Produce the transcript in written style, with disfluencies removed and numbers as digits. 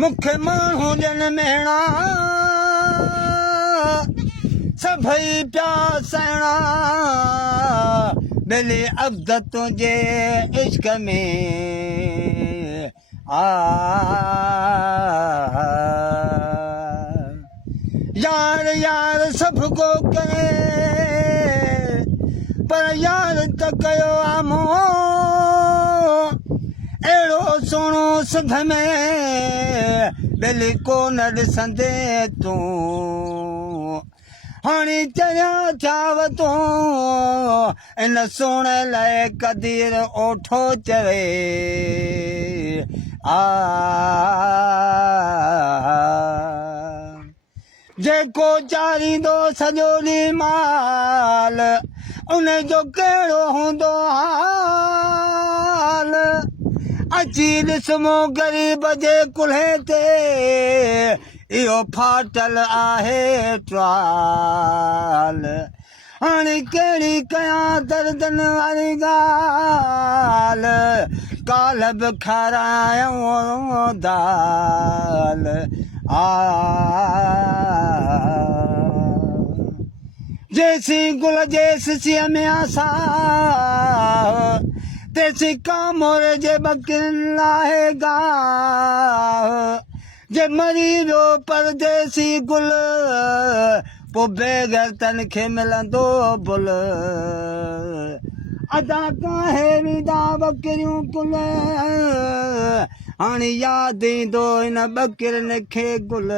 मूंखे माण्हू ॼण मेणा सभई पिया सहणा बेली अब्द तुंहिंजे इश्क में यार यार सभु को करे पर यार त कयो आहे मूं अहिड़ो सुहिणो सिंध में बेली को न ॾिसंदे तूं हाणे चरिया थियाव तूं इन सुहिणे लाइ कदीर ओठो चवे जेको चारींदो सॼो ॾींहुं माल उन जो कहिड़ो हूंदो हाल अची ॾिसमो ग़रीब जे कुल्हे ते इहो फाटल आहे ट्वाल हाणे कहिड़ी कयां दर्दनि वारी ॻाल्हि काल बि खारायूं दाल जैसी गुल जैसी सीअ में आसां तैसी कामोर जे बकिरनि लाइ गाह जे मरी वियो परदेसी गुल पोइ बेगरतनि खे मिलंदो बुल अदा काहे विदा बकरियूं कुल हाणे यादि ईंदो इन बकिरनि खे गुल